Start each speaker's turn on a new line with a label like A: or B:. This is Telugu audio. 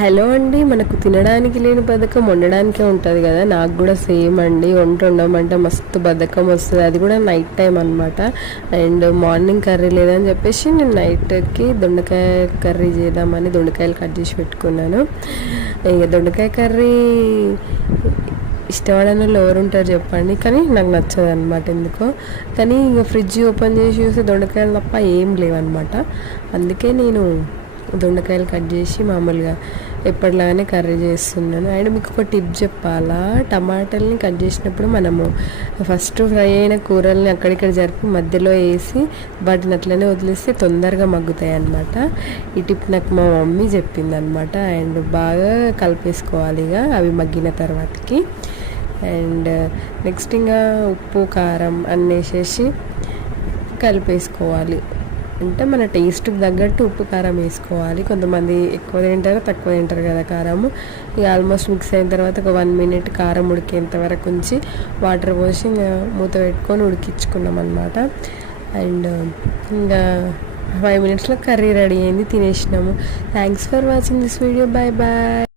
A: హలో అండి మనకు తినడానికి లేని బద్ధకం వండడానికే ఉంటుంది కదా. నాకు కూడా సేమ్ అండి వంట వండమంటే మస్తు బద్ధకం వస్తుంది. అది కూడా నైట్ టైం అనమాట అండ్ మార్నింగ్ కర్రీ లేదని చెప్పేసి నేను నైట్కి దొండకాయ కర్రీ చేద్దామని దొండకాయలు కట్ చేసి పెట్టుకున్నాను. ఇక దొండకాయ కర్రీ ఇష్టపడని వాళ్ళు ఎవరు ఉంటారు చెప్పండి. కానీ నాకు నచ్చదు అనమాట ఎందుకో. కానీ ఇక ఫ్రిడ్జ్ ఓపెన్ చేసి చూస్తే దొండకాయలు తప్ప ఏం లేవన్నమాట. అందుకే నేను దొండకాయలు కట్ చేసి మామూలుగా ఎప్పటిలాగానే కర్రీ చేస్తున్నాను. అండ్ మీకు ఒక టిప్ చెప్పాలా? టమాటాలని కట్ చేసినప్పుడు మనము ఫస్ట్ ఫ్రై అయిన కూరల్ని అక్కడిక్కడ జరిపి మధ్యలో వేసి వాటిని అట్లనే వదిలేస్తే తొందరగా మగ్గుతాయి అన్నమాట ఈ టిప్ నాకు మా మమ్మీ చెప్పింది అనమాట అండ్ బాగా కలిపేసుకోవాలి ఇక అవి మగ్గిన తర్వాతకి. అండ్ నెక్స్ట్ ఇంకా ఉప్పు కారం అన్నీ వేసేసి కలిపేసుకోవాలి. అంటే మన టేస్ట్కి తగ్గట్టు ఉప్పు కారం వేసుకోవాలి. కొంతమంది ఎక్కువ తింటారు తక్కువ తింటారు కదా కారము. ఇక ఆల్మోస్ట్ మిక్స్ అయిన తర్వాత ఒక వన్ మినిట్ కారం ఉడికేంత వరకు ఉంచి వాటర్ పోసి ఇంకా మూత పెట్టుకొని ఉడికించుకున్నాం అనమాట అండ్ ఇంకా ఫైవ్ మినిట్స్లో కర్రీ రెడీ అయింది తినేసినాము. Thanks for watching this video bye bye